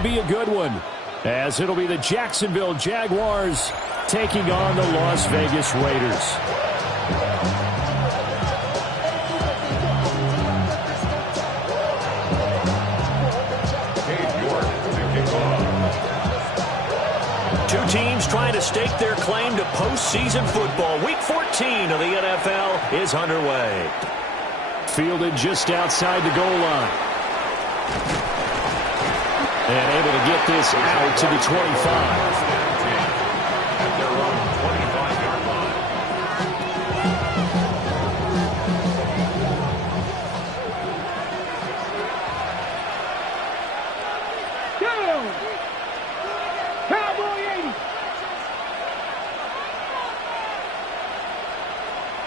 should be a good one, as it'll be the Jacksonville Jaguars taking on the Las Vegas Raiders. Two teams trying to stake their claim to postseason football. Week 14 of the NFL is underway. Fielded just outside the goal line. And able to get this out to the 25.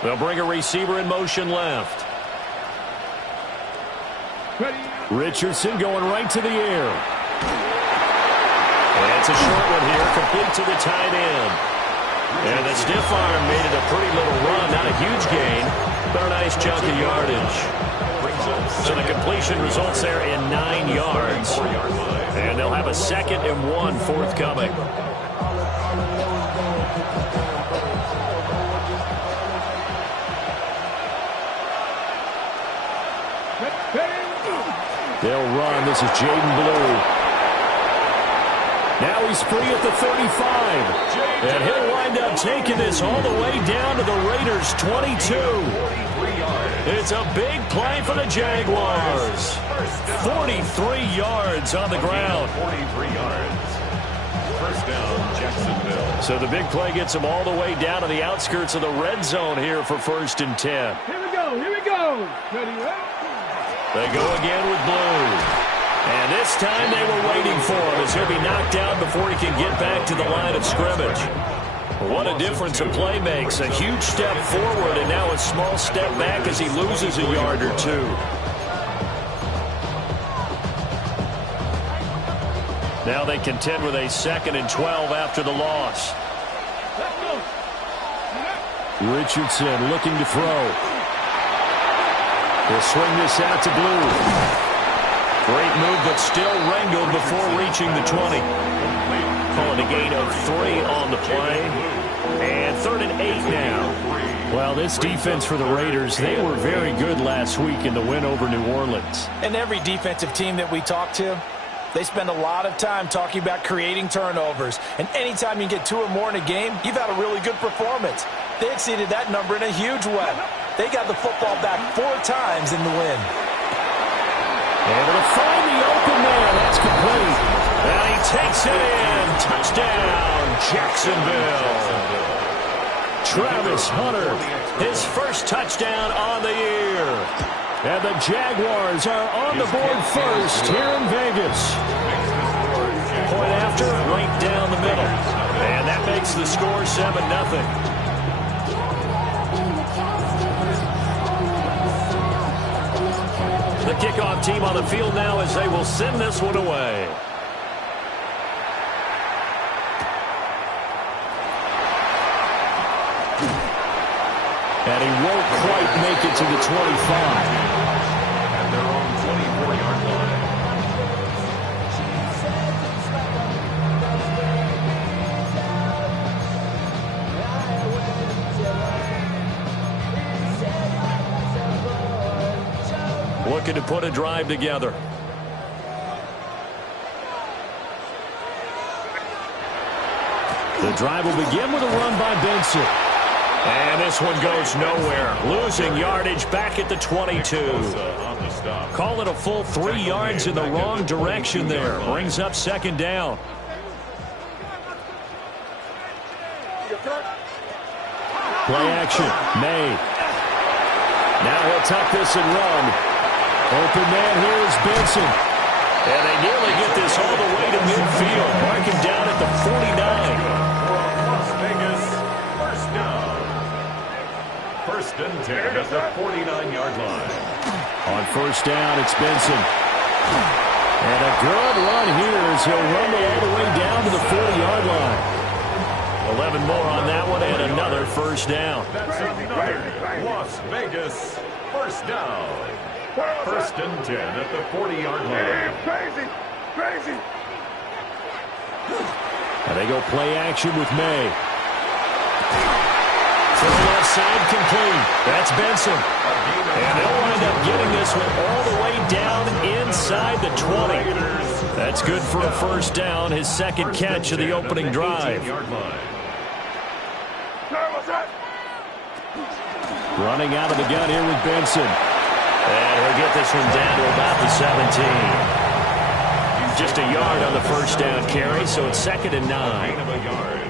They'll bring a receiver in motion left. Richardson going right to the air. And it's a short one here, complete to the tight end. And the stiff arm made it a pretty little run. Not a huge gain, but a nice chunk of yardage. So the completion results there in 9 yards. And they'll have a 2nd and 1 forthcoming. They'll run. This is Jaden Blue. Now he's free at the 35. And he'll wind up taking this all the way down to the Raiders' 22. It's a big play for the Jaguars. 43 yards on the ground. 43 yards. First down, Jacksonville. So the big play gets them all the way down to the outskirts of the red zone here for 1st and 10. Here we go. Here we go. Ready, They go again with Blue. And this time they were waiting for him as he'll be knocked down before he can get back to the line of scrimmage. What a difference a play makes. A huge step forward and now a small step back as he loses a yard or two. Now they contend with a 2nd and 12 after the loss. Richardson looking to throw. He'll swing this out to Blue. Great move, but still wrangled before reaching the 20. Calling a gain of 3 on the play. And 3rd and 8 now. Well, this defense for the Raiders, they were very good last week in the win over New Orleans. And every defensive team that we talk to, they spend a lot of time talking about creating turnovers. And anytime you get 2 or more in a game, you've had a really good performance. They exceeded that number in a huge way. They got the football back 4 times in the win. Able to find the open man. That's complete. And he takes it in. Touchdown, Jacksonville. Travis Hunter. His first touchdown on the year. And the Jaguars are on the board first here in Vegas. Point after, right down the middle. And that makes the score 7-0. The kickoff team on the field now as they will send this one away. And he won't quite make it to the 25. At their own 24-yard line. Looking to put a drive together. The drive will begin with a run by Benson. And this one goes nowhere. Losing yardage back at the 22. Call it a full 3 yards in the wrong direction there. Brings up 2nd down. Play action. May. Now he'll tuck this and run. Open man here is Benson. And they nearly get this all the way to midfield. Mark him down at the 49. Las Vegas, first down. 1st and 10 at the 49-yard line. On 1st down, it's Benson. And a good run here as he'll rumble all the way down to the 40-yard line. 11 more on that one and another 1st down. That's another Las Vegas, first down. 1st and 10 at the 40-yard line. Crazy, crazy. And they go play action with May. To the left side, complete. That's Benson. And they'll wind up getting this one all the way down inside the 20. That's good for a first down, his second catch of the opening drive. Running out of the gun here with Benson. And he'll get this one down to about the 17. Just a yard on the first down carry, so it's 2nd and 9. Gain of a yard.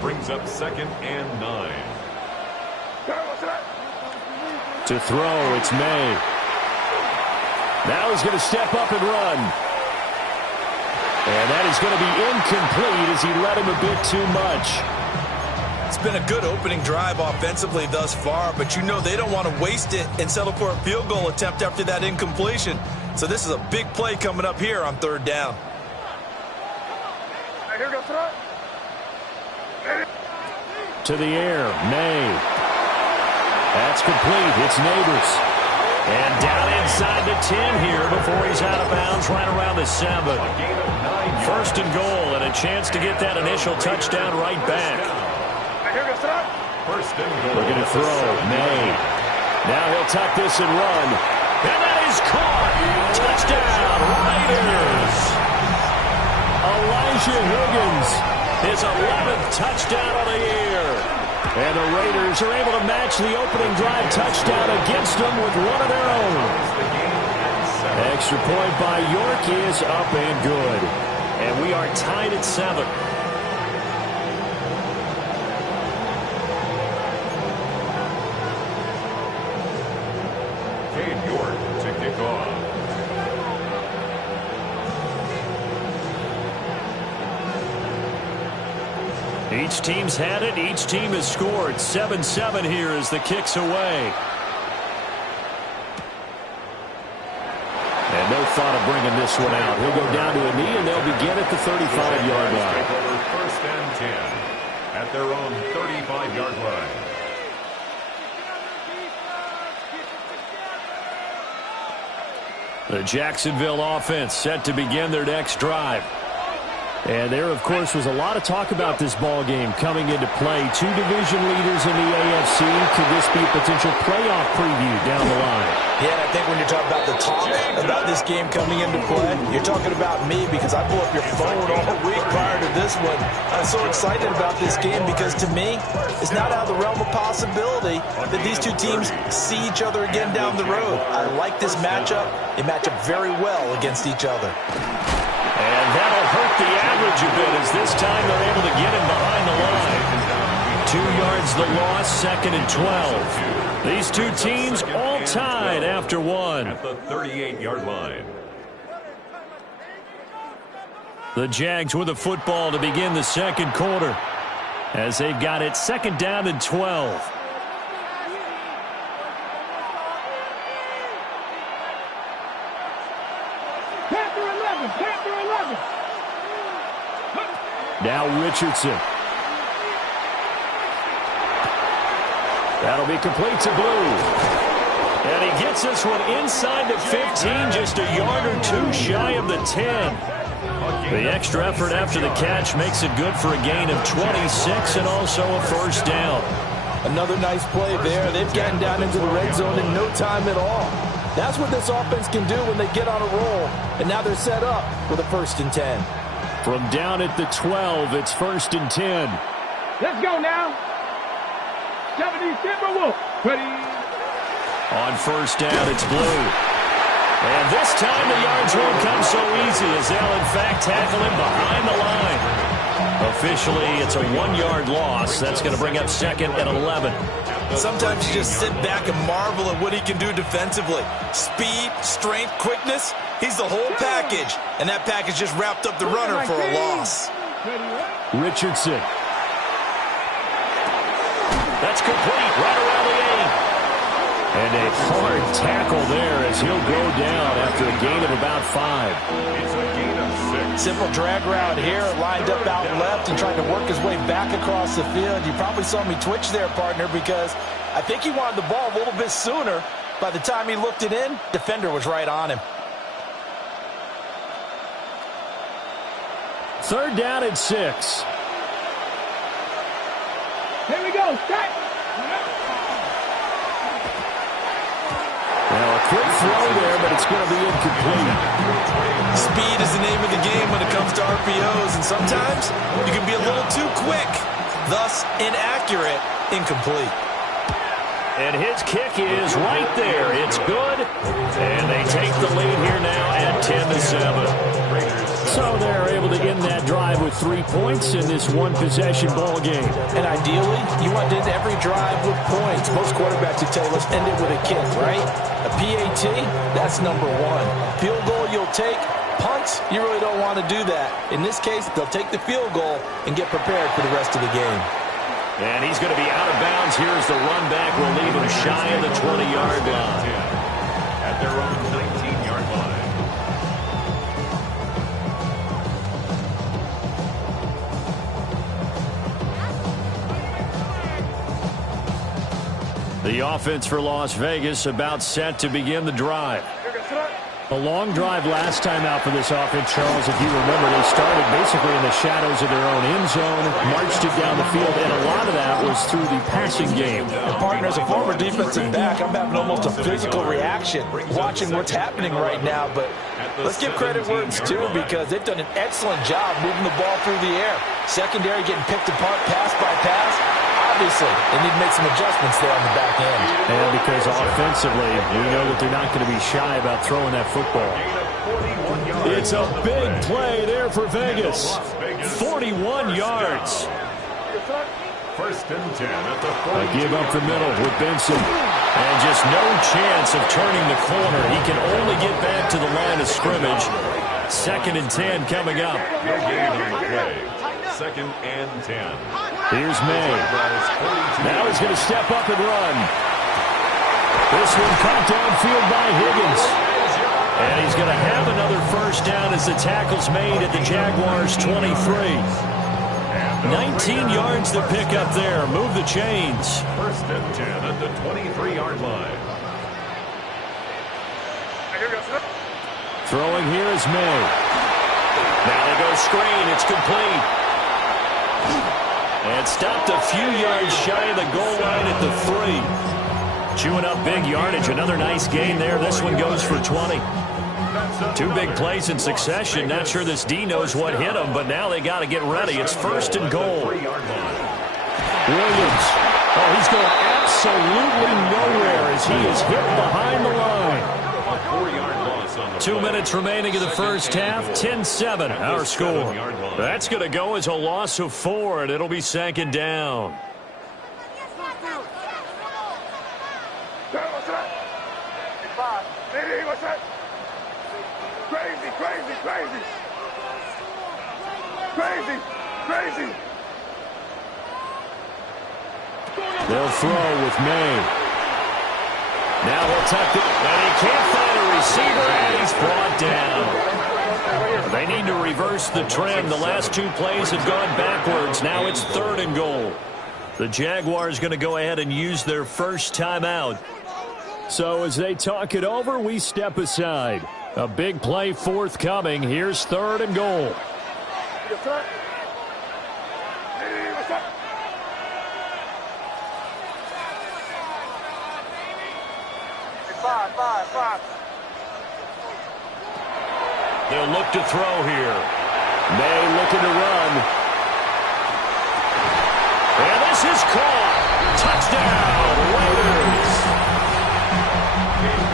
Brings up 2nd and 9. To throw, it's May. Now he's going to step up and run. And that is going to be incomplete as he led him a bit too much. It's been a good opening drive offensively thus far, but you know they don't want to waste it and settle for a field goal attempt after that incompletion. So this is a big play coming up here on 3rd down. To the air, May. That's complete. It's Neighbors. And down inside the 10 here before he's out of bounds right around the 7. 1st and goal and a chance to get that initial touchdown right back. First and goal. Looking to throw, May. Now he'll tuck this and run. And that is caught. Touchdown, Raiders. Elijah Higgins. His 11th touchdown of the year. And the Raiders are able to match the opening drive touchdown against them with one of their own. Extra point by York is up and good. And we are tied at 7. Cade York to kick off. Each team's had it. Each team has scored. 7-7 here as the kick's away. And no thought of bringing this one out. He'll go down to a knee, and they'll begin at the 35-yard line. 1st and 10 at their own 35-yard line. The Jacksonville offense set to begin their next drive. And there, of course, was a lot of talk about this ball game coming into play. 2 division leaders in the AFC. Could this be a potential playoff preview down the line? Yeah, I think when you're talking about the talk about this game coming into play, you're talking about me because I blew up your phone all week prior to this one. I'm so excited about this game because to me, it's not out of the realm of possibility that these two teams see each other again down the road. I like this matchup. They match up very well against each other. And that'll hurt the average a bit as this time they're able to get him behind the line. 2 yards the loss, 2nd and 12. These two teams all tied after 1. At the 38-yard line. The Jags with the football to begin the 2nd quarter as they've got it 2nd down and 12. Now Richardson. That'll be complete to Blue. And he gets this one inside the 15, just a yard or 2 shy of the 10. The extra effort after the catch makes it good for a gain of 26 and also a first down. Another nice play there. They've gotten down into the red zone in no time at all. That's what this offense can do when they get on a roll. And now they're set up with a 1st and 10. From down at the 12, it's 1st and 10. Let's go now. 70 Timberwolves. Ready. On first down, it's Blue. And this time the yards won't come so easy as they'll in fact tackle him behind the line. Officially, it's a 1-yard loss. That's going to bring up 2nd and 11. Sometimes you just sit back and marvel at what he can do defensively. Speed, strength, quickness. He's the whole package. And that package just wrapped up the runner for a loss. Richardson. That's complete right around the 8. And a hard tackle there as he'll go down after a gain of about 5. It's a gain of 6. Simple drag route here, lined up out left and trying to work his way back across the field. You probably saw me twitch there, partner, because I think he wanted the ball a little bit sooner. By the time he looked it in, defender was right on him. 3rd down and 6. go. Shot. Now a quick throw there, but it's going to be incomplete. Speed is the name of the game when it comes to RPOs, and sometimes you can be a little too quick, thus inaccurate, incomplete. And his kick is right there. It's good. And they take the lead here now at 10-7. So they're able to end that drive with 3 points in this one-possession ball game. And ideally, you want to end every drive with points. Most quarterbacks would tell you, let's end it with a kick, right? A PAT, that's number one. Field goal you'll take. Punts, you really don't want to do that. In this case, they'll take the field goal and get prepared for the rest of the game. And he's going to be out of bounds. Here's the run back. We'll leave him shy of the 20-yard line. At their own 19-yard line. The offense for Las Vegas about set to begin the drive. A long drive last time out for this offense, Charles. If you remember, they started basically in the shadows of their own end zone, marched it down the field, and a lot of that was through the passing game. And partner, as a former defensive back, I'm having almost a physical reaction watching what's happening right now. But let's give credit where it's due, because they've done an excellent job moving the ball through the air. Secondary getting picked apart pass by pass. Obviously, they need to make some adjustments there on the back end. And because offensively, we know that they're not going to be shy about throwing that football. It's a big play there for Vegas. 41 yards. First and 10 at the 42. A give up the middle with Benson. And just no chance of turning the corner. He can only get back to the line of scrimmage. Second and 10 coming up. No gain on the play. Second and 10. Here's May. Now he's going to step up and run. This one caught downfield by Higgins. And he's going to have another first down as the tackle's made at the Jaguars' 23. 19 yards to pick up there. Move the chains. First and 10 at the 23-yard line. Throwing here is May. Now they go screen. It's complete. And stopped a few yards shy of the goal line at the 3. Chewing up big yardage. Another nice gain there. This one goes for 20. Two big plays in succession. Not sure this D knows what hit him, but now they got to get ready. It's first and goal. Williams. Oh, he's going absolutely nowhere as he is hit behind the line. A 4-yard loss on the 2 minutes remaining in the first half. 10-7, our score. That's going to go as a loss of 4, and it'll be second down. Crazy. They'll throw with May. Now he'll tuck it, and he can't find a receiver, and he's brought down. They need to reverse the trend. The last 2 plays have gone backwards. Now it's third and goal. The Jaguars going to go ahead and use their first timeout. So as they talk it over, we step aside. A big play forthcoming. Here's third and goal. They'll look to throw here. May looking to run. And this is caught. Touchdown, Raiders.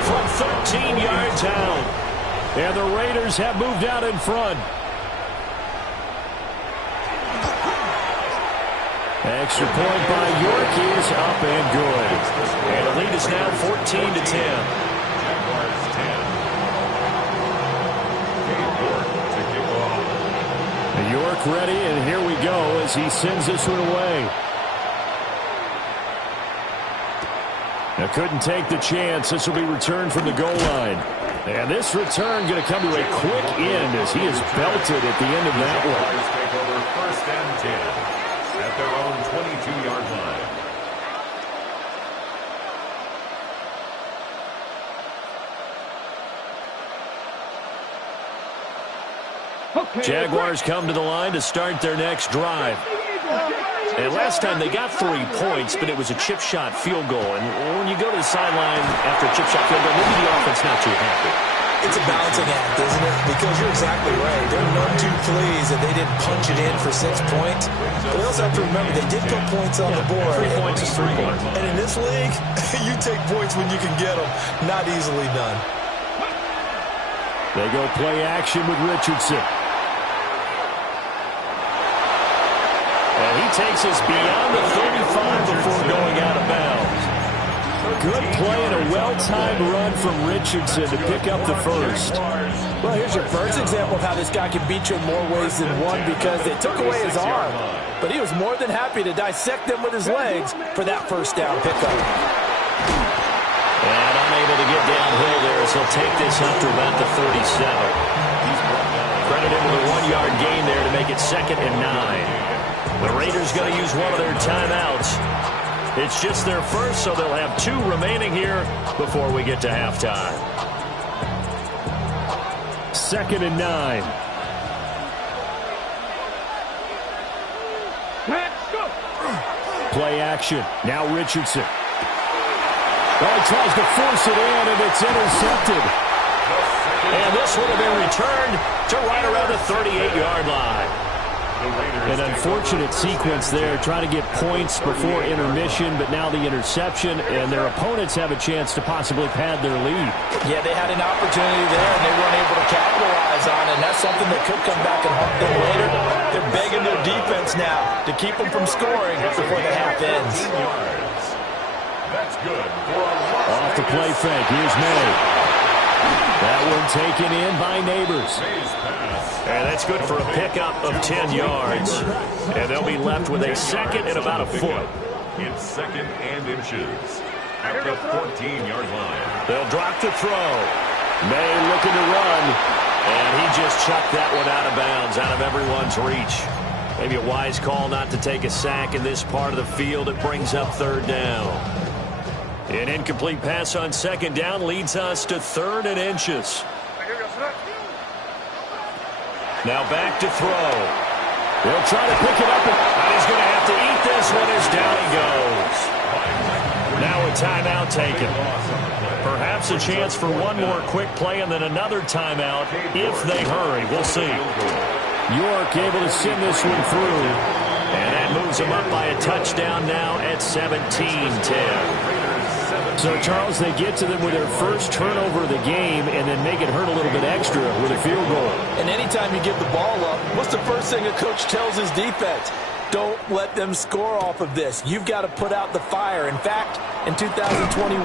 From 13 yards out. And the Raiders have moved out in front. Extra point by York is up and good. And the lead is now 14-10. York ready, and here we go as he sends this one away. Now couldn't take the chance. This will be returned from the goal line. And this return going to come to a quick end as he is belted at the end of that one. Take over first and 10 at their own 22-yard line. Jaguars come to the line to start their next drive. And last time they got 3 points, but it was a chip shot field goal. And when you go to the sideline after a chip shot field goal, maybe the offense not too happy. It's a balancing act, isn't it? Because you're exactly right. They're none too pleased that they didn't punch it in for 6 points. But we also have to remember they did put points on the board. 3 points is 3 points. And in this league, you take points when you can get them. Not easily done. They go play action with Richardson. And he takes us beyond the 35 before going out of bounds. Good play and a well-timed run from Richardson to pick up the first. Well, here's your first example of how this guy can beat you in more ways than one because they took away his arm. But he was more than happy to dissect them with his legs for that first down pickup. And unable to get downhill there as he'll take this up to about the 37. Credit him with a 1-yard gain there to make it 2nd and 9. The Raiders going to use one of their timeouts. It's just their first, so they'll have 2 remaining here before we get to halftime. 2nd and 9. Let's go. Play action. Now Richardson. Oh, he tries to force it in, and it's intercepted. And this would have been returned to right around the 38-yard line. An unfortunate sequence there, trying to get points before intermission, but now the interception, and their opponents have a chance to possibly pad their lead. Yeah, they had an opportunity there, and they weren't able to capitalize on it, and that's something that could come back and haunt them later. They're begging their defense now to keep them from scoring before the half ends. That's good. Off the play fake, here's May. That one taken in by Neighbors. And that's good for a pickup of 10 yards. And they'll be left with a 2nd and about a foot. In 2nd and inches. At the 14-yard line. They'll drop the throw. May looking to run. And he just chucked that one out of bounds, out of everyone's reach. Maybe a wise call not to take a sack in this part of the field. It brings up 3rd down. An incomplete pass on 2nd down leads us to 3rd and inches. Now back to throw. They'll try to pick it up. And he's going to have to eat this one as down he goes. Now a timeout taken. Perhaps a chance for one more quick play and then another timeout if they hurry. We'll see. York able to send this one through. And that moves them up by a touchdown now at 17-10. So, Charles, they get to them with their first turnover of the game and then make it hurt a little bit extra with a field goal. And anytime you give the ball up, what's the first thing a coach tells his defense? Don't let them score off of this. You've got to put out the fire. In fact, in 2021,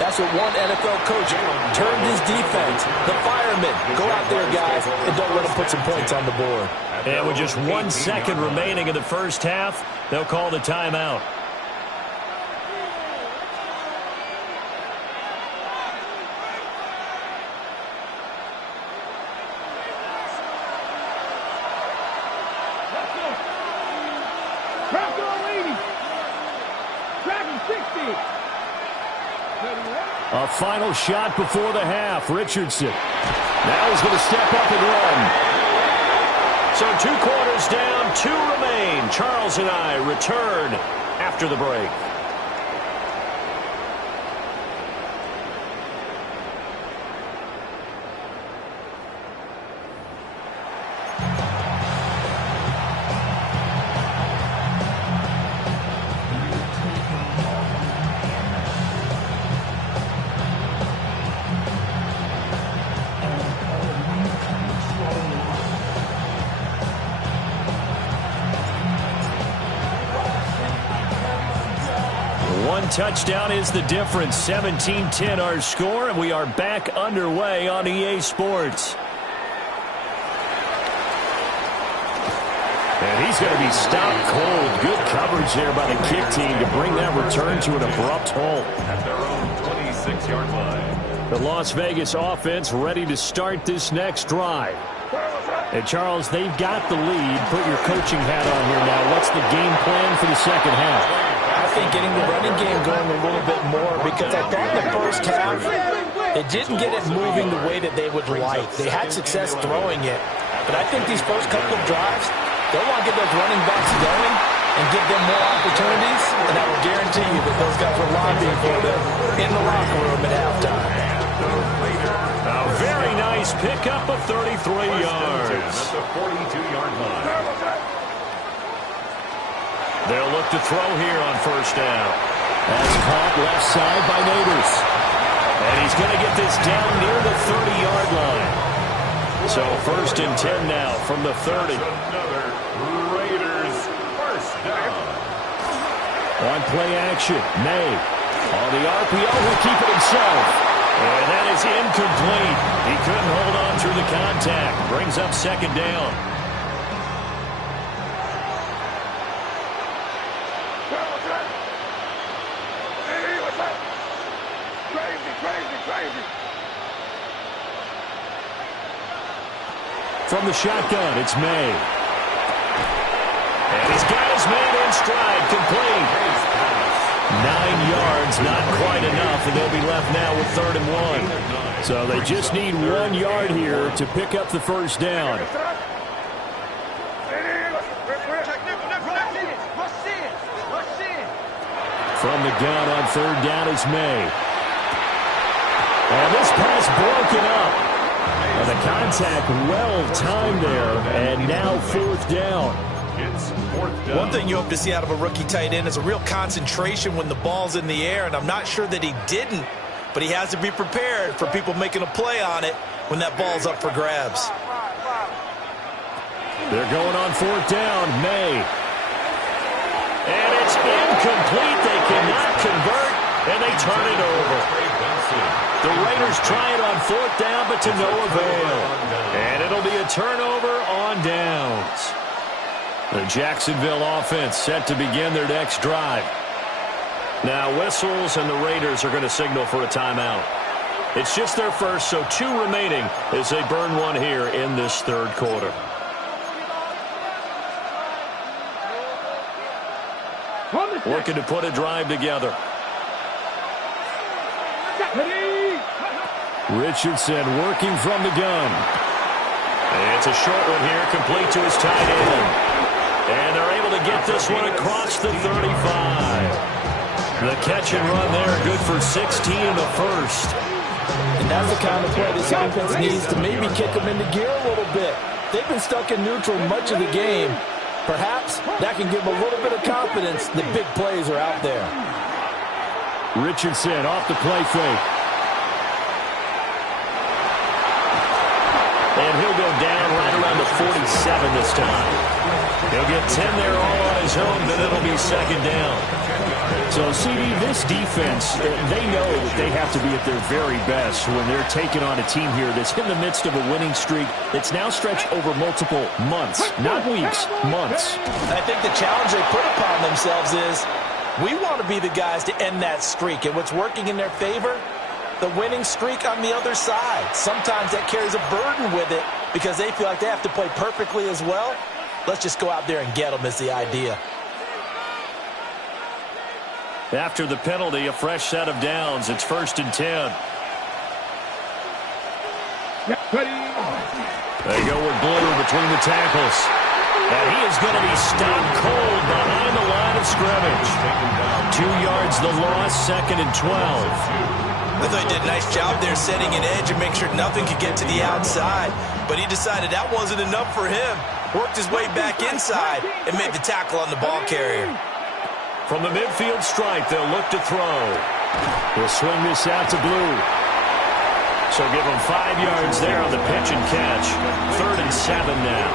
that's what one NFL coach turned his defense. The firemen. Go out there, guys, and don't let them put some points on the board. And with just 1 second remaining in the first half, they'll call the timeout. A final shot before the half. Richardson. Now he's going to step up and run. So 2 quarters down, 2 remain. Charles and I return after the break. One touchdown is the difference. 17-10 our score, and we are back underway on EA Sports. And he's going to be stopped cold. Good coverage there by the kick team to bring that return to an abrupt halt. At their own 26-yard line. The Las Vegas offense ready to start this next drive. And, Charles, they've got the lead. Put your coaching hat on here now. What's the game plan for the second half? I think getting the running game going a little bit more because I thought in the first half they didn't get it moving the way that they would like. They had success throwing it. But I think these first couple of drives, they'll want to get those running backs going and give them more opportunities, and I will guarantee you that those guys were lobbying for them in the locker room at halftime. A very nice pickup of 33 yards. At the 42-yard line. They'll look to throw here on first down. That's caught left side by Nabers. And he's going to get this down near the 30-yard line. So first and 10 now from the 30. Another Raiders first down. On play action, May. On the RPO, will keep it himself. And that is incomplete. He couldn't hold on through the contact. Brings up second down. From the shotgun, it's May. And he's got his man in stride, complete. 9 yards, not quite enough, and they'll be left now with 3rd and 1. So they just need 1 yard here to pick up the first down. From the gun on 3rd down, it's May. And this pass broken up. And the contact well timed there, and now 4th down. It's 4th down. One thing you hope to see out of a rookie tight end is a real concentration when the ball's in the air, and I'm not sure that he didn't, but he has to be prepared for people making a play on it when that ball's up for grabs. They're going on 4th down, May. And it's incomplete. They cannot convert, and they turn it over. The Raiders try it on 4th down, but to no avail. And it'll be a turnover on downs. The Jacksonville offense set to begin their next drive. Now whistles, and the Raiders are going to signal for a timeout. It's just their first, so 2 remaining as they burn one here in this 3rd quarter. Looking to put a drive together. Richardson working from the gun. It's a short one here, complete to his tight end. And they're able to get this one across the 35. The catch and run there, good for 16 and a first. And that's the kind of play this offense needs to maybe kick them into gear a little bit. They've been stuck in neutral much of the game. Perhaps that can give them a little bit of confidence that big plays are out there. Richardson off the play fake. And he'll go down right around the 47 this time. He'll get 10 there all on his own, but it'll be second down. So, CD, this defense, they know that they have to be at their very best when they're taking on a team here that's in the midst of a winning streak that's now stretched over multiple months, not weeks, months. I think the challenge they put upon themselves is we want to be the guys to end that streak. And what's working in their favor? The winning streak on the other side. Sometimes that carries a burden with it because they feel like they have to play perfectly as well. Let's just go out there and get them is the idea. After the penalty, a fresh set of downs. It's 1st and 10. They go with Blue between the tackles. And he is going to be stopped cold behind the line of scrimmage. 2 yards the loss, 2nd and 12. I thought he did a nice job there setting an edge and make sure nothing could get to the outside. But he decided that wasn't enough for him. Worked his way back inside and made the tackle on the ball carrier. From the midfield stripe, they'll look to throw. We'll swing this out to Blue. So give them 5 yards there on the pitch and catch. 3rd and 7 now.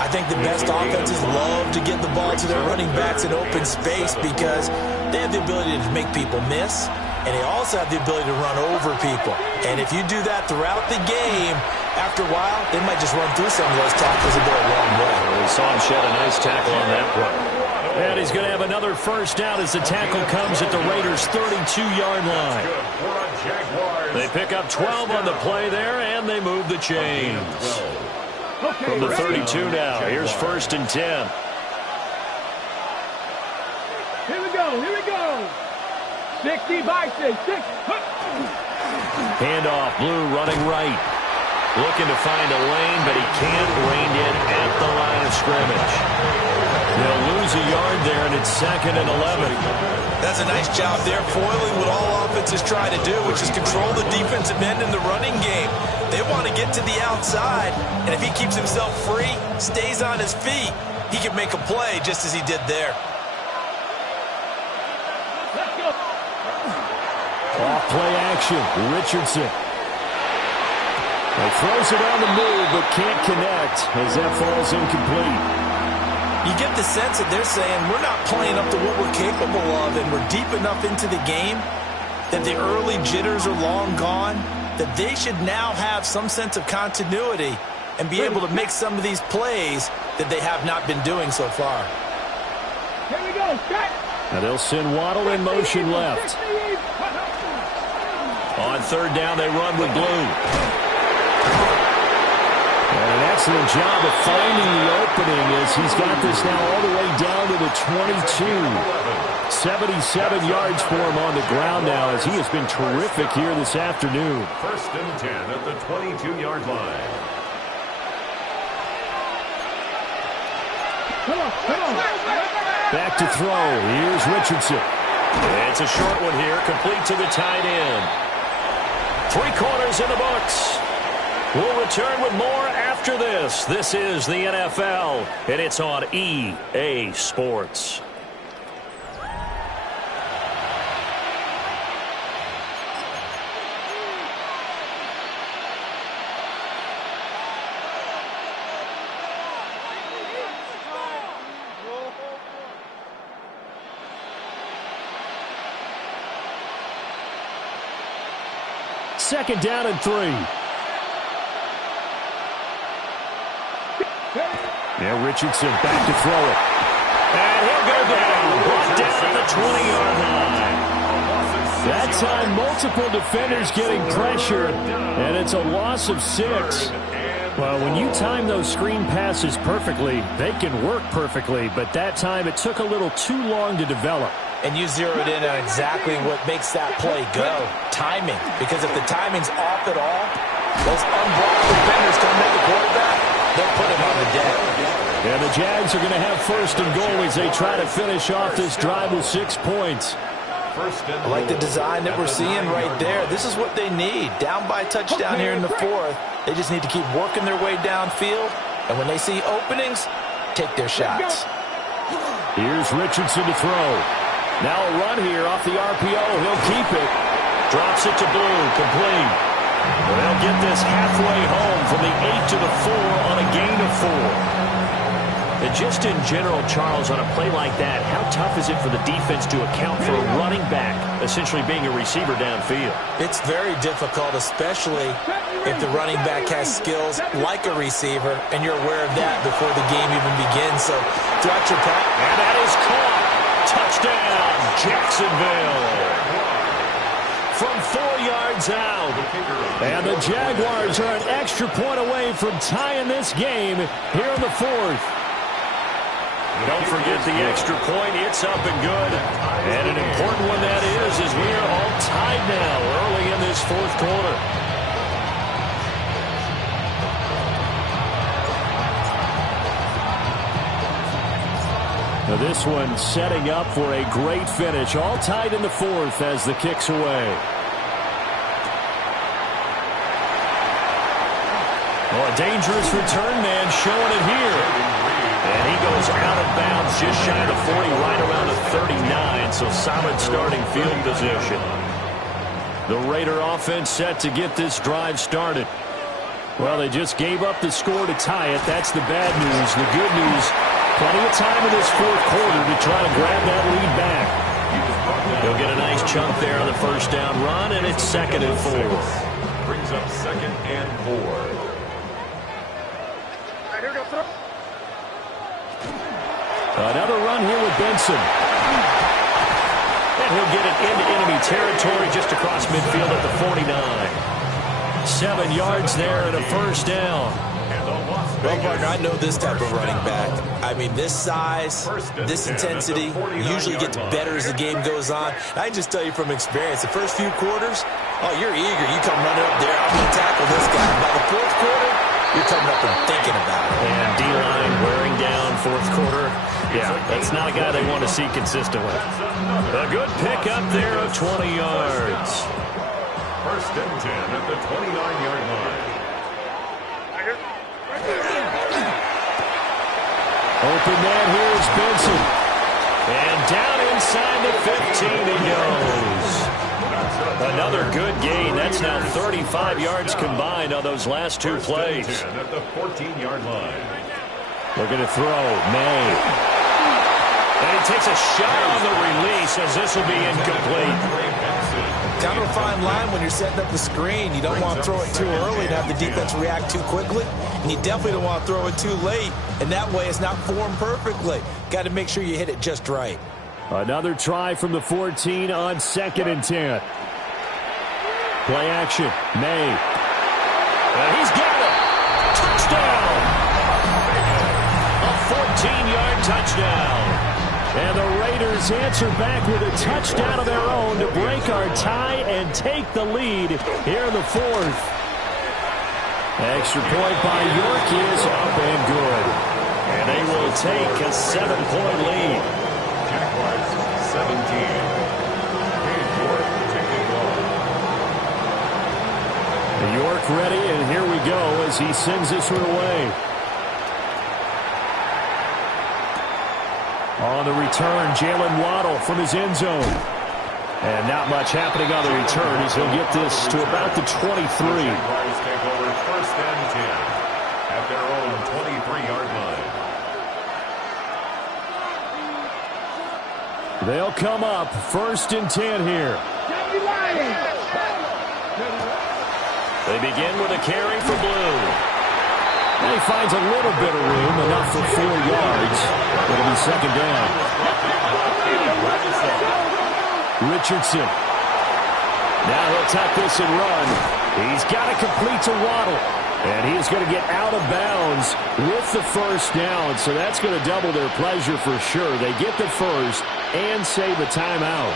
I think the best offenses love to get the ball to their running backs in open space because they have the ability to make people miss, and they also have the ability to run over people. And if you do that throughout the game, after a while, they might just run through some of those tackles and go a long way. We saw him shed a nice tackle on that play. And he's going to have another first down as the tackle comes at the Raiders' 32-yard line. They pick up 12 on the play there, and they move the chains. From the 32 now, here's 1st and 10. Here we go. 60 by 6. Handoff, Blue running right. Looking to find a lane, but he can't rein in at the line of scrimmage. They'll lose lose a yard there, and it's 2nd and 11. That's a nice job there, foiling what all offenses try to do, which is control the defensive end in the running game. They want to get to the outside, and if he keeps himself free, stays on his feet, he can make a play just as he did there. Off play action, Richardson. He throws it on the move, but can't connect as that falls incomplete. You get the sense that they're saying we're not playing up to what we're capable of, and we're deep enough into the game that the early jitters are long gone, that they should now have some sense of continuity and be able to make some of these plays that they have not been doing so far. Here we go, set. Now they'll send Waddle in motion left. On 3rd down, they run with Blue. And an excellent job of finding the opening as he's got this now all the way down to the 22. 77 yards for him on the ground now as he has been terrific here this afternoon. 1st and 10 at the 22-yard line. Come on, come on. Back to throw. Here's Richardson. It's a short one here, complete to the tight end. 3 quarters in the books. We'll return with more after this. This is the NFL, and it's on EA Sports. Second down and 3. Now Richardson back to throw it. And he'll go down. Brought down at the 20-yard line. That time, multiple defenders getting pressured, and it's a loss of 6. Well, when you time those screen passes perfectly, they can work perfectly, but that time it took a little too long to develop. And you zeroed in on exactly what makes that play go. Timing. Because if the timing's off at all, those unblocked defenders come at the quarterback, they'll put him on the deck. And the Jags are going to have 1st and goal as they try to finish off this drive with 6 points. I like the design that we're seeing right there. This is what they need. Down by a touchdown here in the 4th. They just need to keep working their way downfield. And when they see openings, take their shots. Here's Richardson to throw. Now a run here off the RPO. He'll keep it. Drops it to Blue, complete. Well, they'll get this halfway home from the 8 to the 4 on a gain of 4. And just in general, Charles, on a play like that, how tough is it for the defense to account for a running back essentially being a receiver downfield? It's very difficult, especially if the running back has skills like a receiver, and you're aware of that before the game even begins. So throughout your pass. And that is caught. Touchdown, Jacksonville. From 4 yards out. And the Jaguars are an extra point away from tying this game here in the 4th. Don't forget the extra point. It's up and good. And an important one that is as we are all tied now early in this 4th quarter. Now this one setting up for a great finish. All tied in the 4th as the kick's away. Well, a dangerous return man showing it here. And he goes out of bounds just shy of the 40, right around the 39. So solid starting field position. The Raider offense set to get this drive started. Well, they just gave up the score to tie it. That's the bad news. The good news, plenty of time in this 4th quarter to try to grab that lead back. He'll get a nice chunk there on the 1st down run, and it's 2nd and 4. Brings up 2nd and 4. Another run here with Benson. And he'll get it into enemy territory just across midfield at the 49. 7 yards there and a 1st down. Well, partner, I know this type of running back. I mean, this size, this intensity usually gets better as the game goes on. I just tell you from experience, the first few quarters, oh, you're eager. You come running up there, I'm going to tackle this guy. By the 4th quarter, you're coming up and thinking about it. And D-line wearing down fourth quarter. Yeah, that's not a guy they want to see consistently. A good pickup there of 20 yards. First and 10 at the 29-yard line. Open man here is Benson. And down inside the 15 he goes. Another good gain. That's now 35 yards combined on those last two plays. First and 10 at the 14-yard line. Looking to throw. May. And he takes a shot on the release as this will be incomplete. Kind of a fine line when you're setting up the screen. You don't want to throw it too early and have the defense react too quickly. And you definitely don't want to throw it too late. And that way it's not formed perfectly. Got to make sure you hit it just right. Another try from the 14 on 2nd and 10. Play action. May. And he's got it. Touchdown. A 14-yard touchdown. And the Raiders answer back with a touchdown of their own to break our tie and take the lead here in the 4th. Extra point by York is up and good. And they will take a 7-point lead. Jaguars 17. Cade York taking off. York ready, and here we go as he sends this one away. On the return, Jalen Waddle from his end zone. And not much happening on the return as he'll get this to about the 23. Jaguars take over first and 10 at their own 23-yard line. They'll come up 1st and 10 here. They begin with a carry for Blue. And he finds a little bit of room, enough for 4 yards. It'll be 2nd down. Richardson. Now he'll tuck this and run. He's got to complete to Waddle. And he's going to get out of bounds with the 1st down. So that's going to double their pleasure for sure. They get the 1st and save a timeout.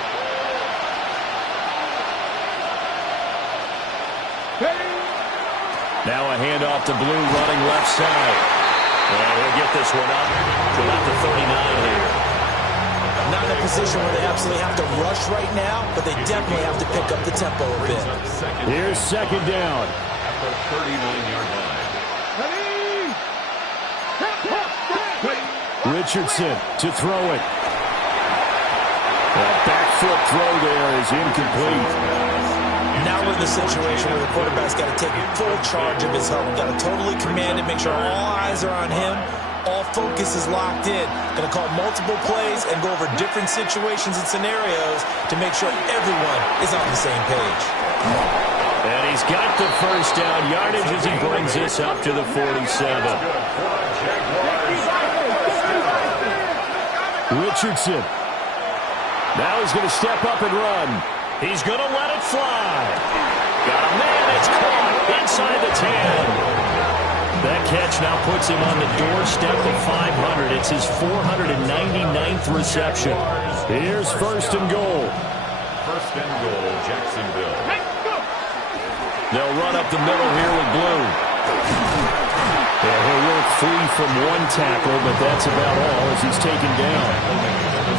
Now a handoff to Blue running left side. And he'll get this one up to about the 39 here. Not in a position where they absolutely have to rush right now, but they definitely have to pick up the tempo a bit. Here's 2nd down. At the 39-yard line. Richardson to throw it. That back foot throw there is incomplete. Now we're in the situation where the quarterback's got to take full charge of his huddle. Got to totally command it, make sure all eyes are on him. All focus is locked in. Going to call multiple plays and go over different situations and scenarios to make sure everyone is on the same page. And he's got the 1st down yardage as he brings this up to the 47. Richardson. Now he's going to step up and run. He's going to let it fly. Got a man. It's caught inside the 10. That catch now puts him on the doorstep of 500. It's his 499th reception. Here's 1st and goal. First and goal, Jacksonville. They'll run up the middle here with Blue. Yeah, he'll work free from one tackle, but that's about all as he's taken down.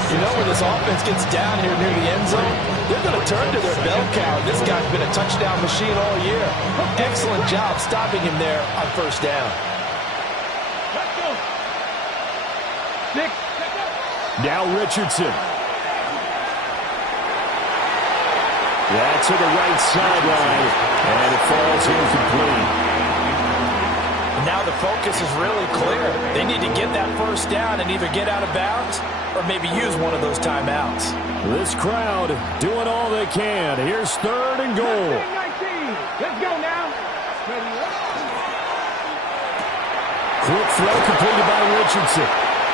You know, when this offense gets down here near the end zone, they're going to turn to their bell cow. This guy's been a touchdown machine all year. Excellent job stopping him there on 1st down. Now Richardson. That's to the right sideline, and it falls incomplete. And now the focus is really clear. They need to get that 1st down and either get out of bounds or maybe use one of those timeouts. This crowd doing all they can. Here's 3rd and goal. 19. Let's go now. Quick throw completed by Richardson.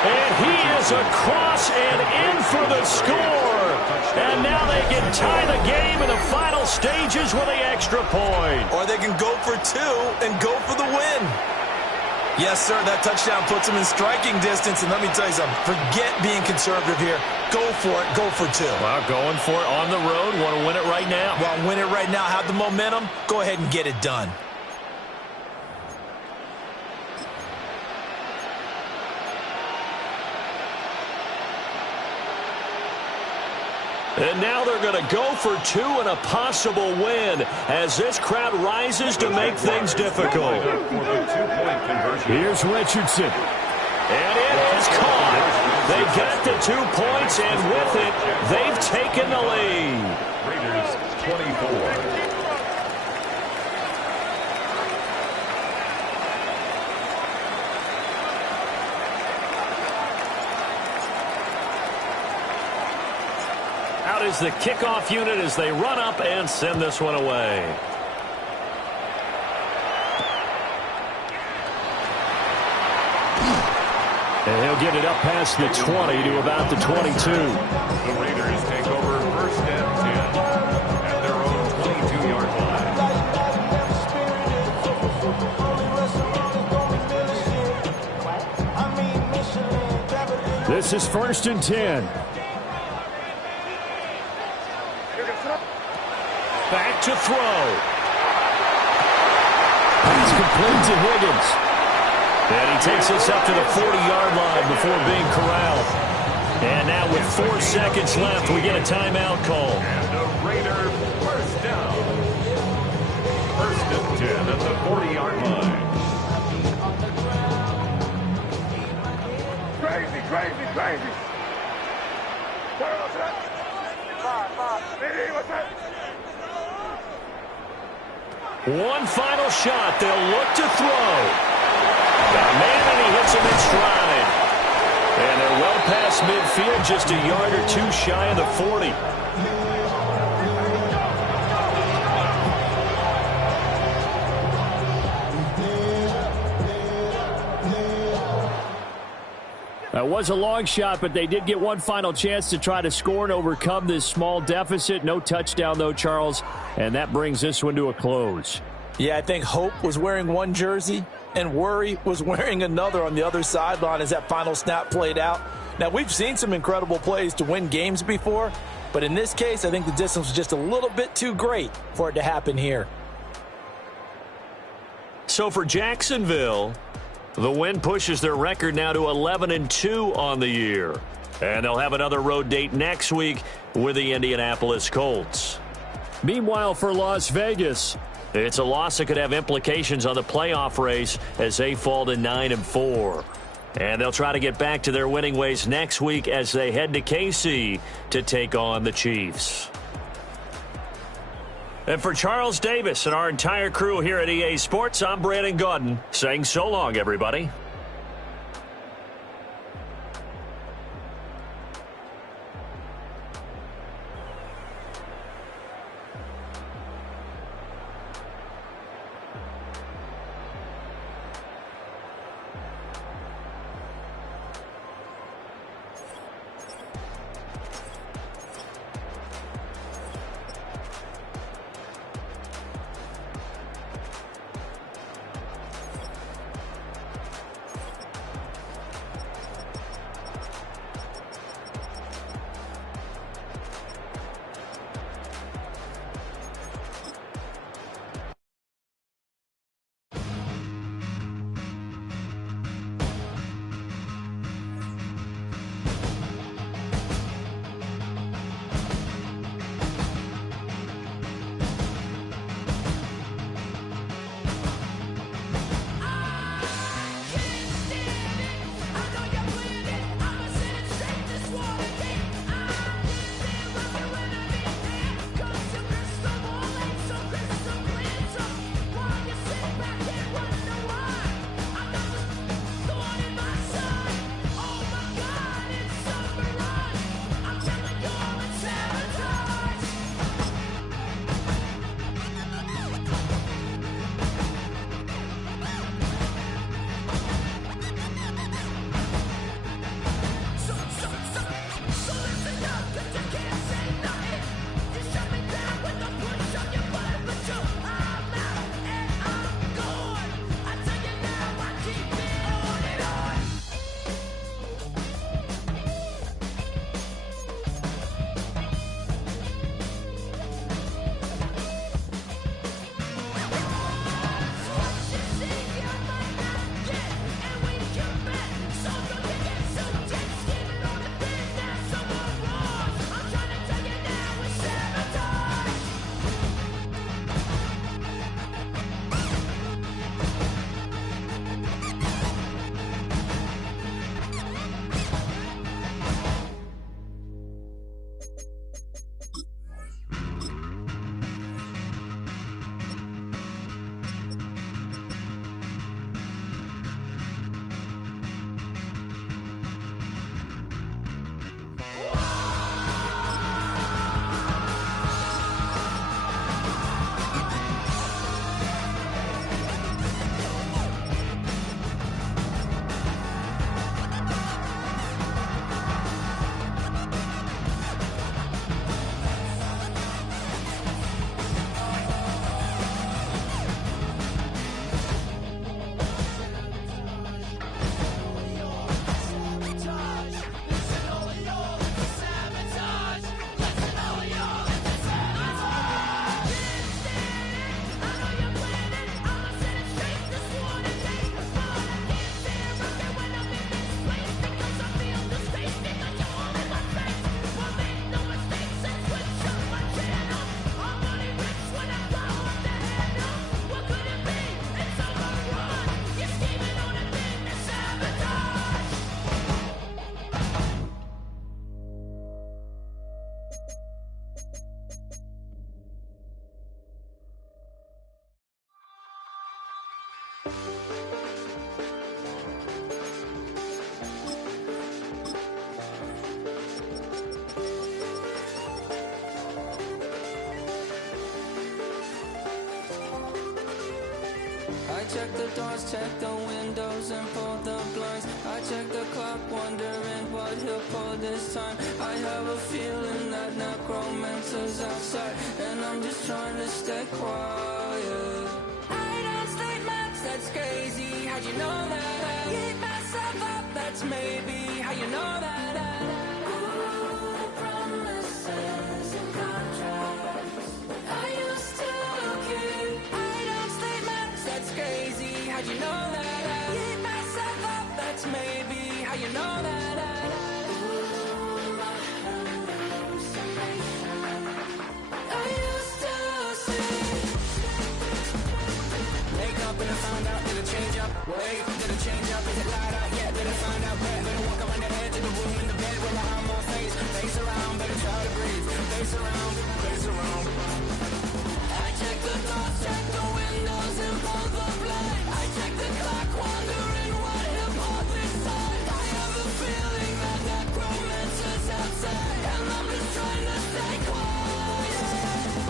And he is across and in for the score. And now they can tie the game in the final stages with the extra point. Or they can go for 2 and go for the win. Yes, sir, that touchdown puts them in striking distance. And let me tell you something, forget being conservative here. Go for it, go for 2. Well, going for it on the road. Want to win it right now. Well, win it right now, have the momentum. Go ahead and get it done. And now they're going to go for two and a possible win as this crowd rises to make things difficult. Here's Richardson. And it is caught. They got the 2 points, and with it, they've taken the lead. Raiders 24. Out is the kickoff unit as they run up and send this one away. And he'll get it up past the 20 to about the 22. The Raiders take over first and 10 at their own 22-yard line. This is first and 10. Back to throw. Pass complete to Higgins. And he takes us up to the 40-yard line before being corralled. And now with 4 seconds left, we get a timeout call. And the Raiders first down. First and 10 at the 40-yard line. Crazy. What's that? One final shot. They'll look to throw. Got a man, and he hits him in stride. And they're well past midfield, just a yard or two shy of the 40. That was a long shot, but they did get one final chance to try to score and overcome this small deficit. No touchdown, though, Charles, and that brings this one to a close. Yeah, I think Hope was wearing one jersey and Worry was wearing another on the other sideline as that final snap played out. Now, we've seen some incredible plays to win games before, but in this case, I think the distance was just a little bit too great for it to happen here. So for Jacksonville, the win pushes their record now to 11-2 on the year. And they'll have another road date next week with the Indianapolis Colts. Meanwhile, for Las Vegas, it's a loss that could have implications on the playoff race as they fall to 9-4. And they'll try to get back to their winning ways next week as they head to KC to take on the Chiefs. And for Charles Davis and our entire crew here at EA Sports, I'm Brandon Gaudin saying so long, everybody. check the doors, check the windows, and pull the blinds. I check the clock, wondering what he'll pull this time. I have a feeling that necromancer's outside, and I'm just trying to stay quiet. I don't state maps, that's crazy. How'd you know that? I keep myself up, that's maybe how you know that. Ooh, promises and contracts I used to keep. I don't state maps, that's crazy. How'd you know that? I keep myself up, that's maybe how you know that. Ooh, my hallucination I used to see. Wake up and I found out, did it change up? Wait, did it change up? Is it light out? Yeah, did it find out? Better walk around the edge of the room in the bed with my arm on face. Face around, better try to breathe. Face around, face around. I check the doors, check the windows, and pull the blind. I check the clock, wondering what he'll pull this time. I have a feeling that necromancer's outside, and I'm just trying to stay quiet.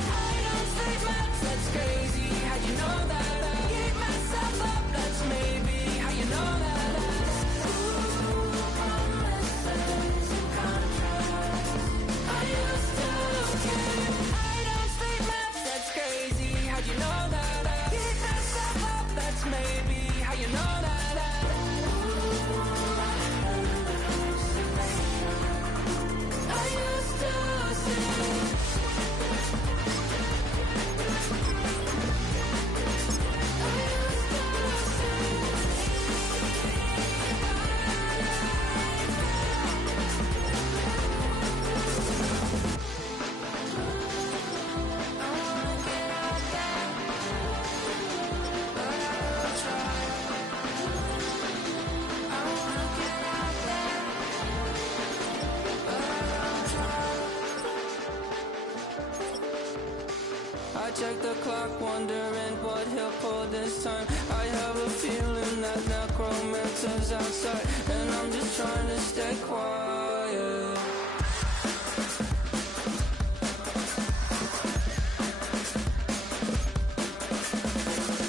I don't state maps, that's crazy. How'd you know that? I keep myself up, that's maybe how you know that. Ooh, promises and contracts I used to keep. I don't state maps, that's crazy. How'd you know that? I keep myself up, that's maybe how you know that. Ooh, my hallucination I used to see. I check the clock, wondering what he'll pull this time. I have a feeling that necromancer's outside, and I'm just trying to stay quiet.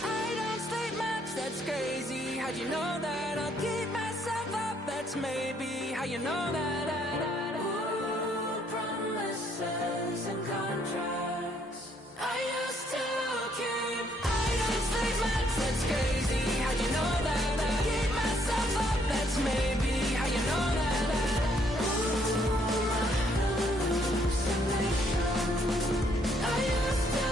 I don't state maps, that's crazy. How'd you know that? I'll keep myself up, that's maybe how you know that. Ooh, promises and contracts I used to keep. I don't state maps, that's crazy. How'd you know that? I keep myself up, that's maybe how you know that. Ooh, my hallucination I used to see.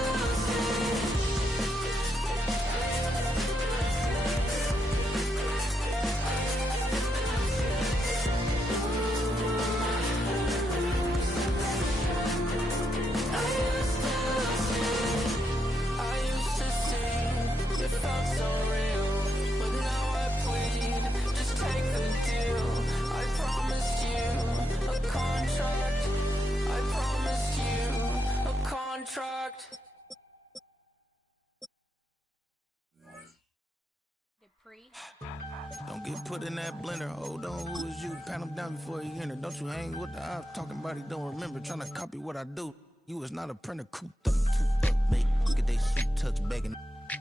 It felt so real, but now I plead, just take the deal. I promised you a contract. I promised you a contract. Don't get put in that blender. Hold on, who is you? Pat him down before he enter. Don't you hang with the ops talking about he don't remember. Trying to copy what I do. You is not a printer. Cooped up, toot up, mate. Look at they suit touch begging.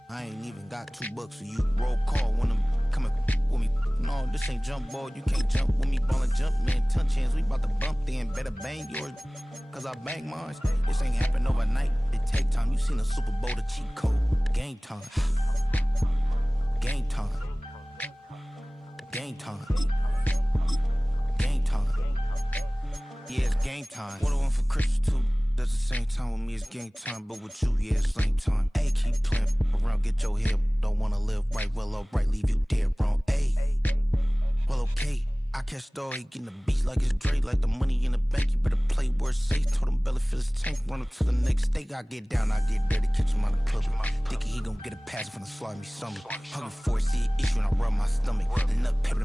I ain't even got $2 for you. Roll call when I'm coming with me. No, this ain't jump ball. You can't jump with me. Ballin' jump, man. Touch hands. We bout to bump then. Better bang yours, cause I bang mine. This ain't happen overnight. It take time. You seen a Super Bowl, the cheat code. Game time. Game time. Game time. Game time. Yeah, it's game time. What I want for Christmas too. At the same time with me, it's game time. But with you, yeah, it's lame time. Hey, keep playing around, get your head. Don't wanna live right, well, alright, leave you dead wrong. Hey, well, okay. I catch the dog, he getting the beat like it's Dre, like the money in the bank. You better play where it's safe. Told him belly fill his tank, run him to the next state. I get down, I get dirty, catch him on the club. Thinking he gon' get a pass from the slide me something. Hungry for it, see it issue, and I rub my stomach. The nut paper.